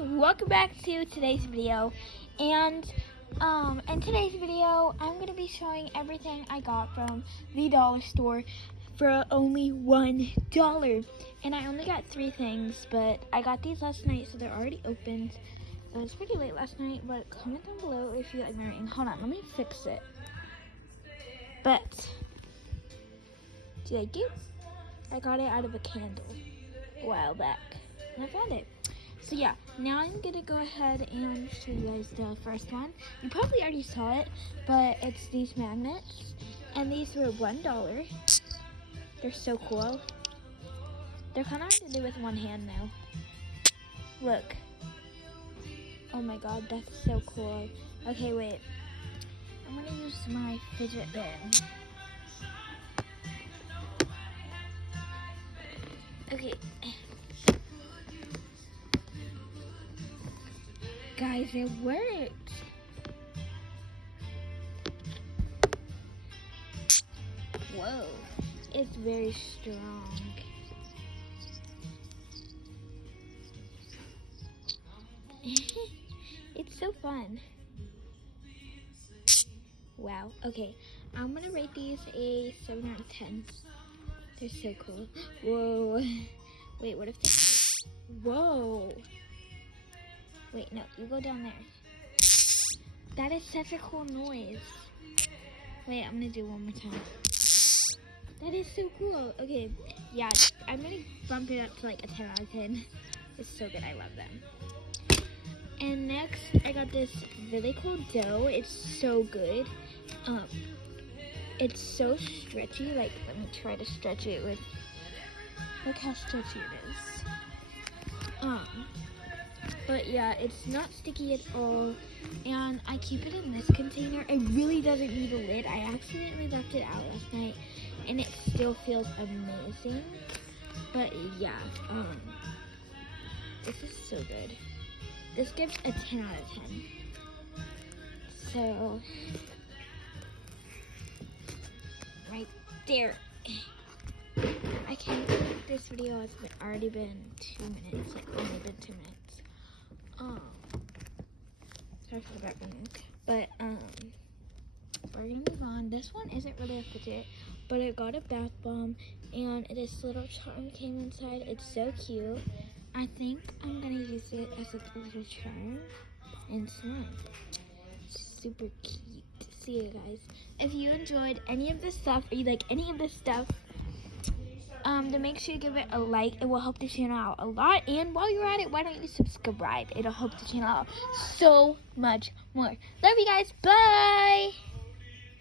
welcome back to today's video. And in today's video, I'm going to be showing everything I got from the dollar store for only $1. And I only got 3 things, but I got these last night, so they're already opened. It was pretty late last night, but comment down below if you like my ring. Hold on, let me fix it. But, see, I do. I got it out of a candle a while back, and I found it. So yeah, now I'm gonna go ahead and show you guys the first one. You probably already saw it, but it's these magnets, and these were $1. They're so cool. They're kind of hard to do with one hand though. Look. Oh my god, that's so cool. Okay, wait. I'm gonna use my fidget bin. Okay. Guys, it worked. Whoa, it's very strong. It's so fun. Wow, okay. I'm gonna rate these a 7 out of 10. They're so cool. Whoa. Wait, what if this... Whoa. Wait, no, you go down there. That is such a cool noise. Wait, I'm gonna do it one more time. That is so cool. Okay, yeah, I'm gonna bump it up to like a 10 out of 10. It's so good, I love them. And next, I got this really cool dough. It's so good. It's so stretchy. Like, let me try to stretch it with, look how stretchy it is. But yeah, it's not sticky at all, and I keep it in this container. It really doesn't need a lid. I accidentally left it out last night, and it still feels amazing. But yeah, this is so good. This gives a 10 out of 10. So, right there. I can't believe this video has already been 2 minutes. Like, only been 2 minutes. Sorry for the background. But, we're gonna move on. This one isn't really a fidget, but it got a bath bomb, and this little charm came inside. It's so cute. I think I'm gonna use it as a little charm and slime. Super cute. See you guys. If you enjoyed any of this stuff, or you like any of this stuff, then make sure you give it a like. It will help the channel out a lot. And while you're at it, why don't you subscribe? It'll help the channel out so much more. Love you guys. Bye.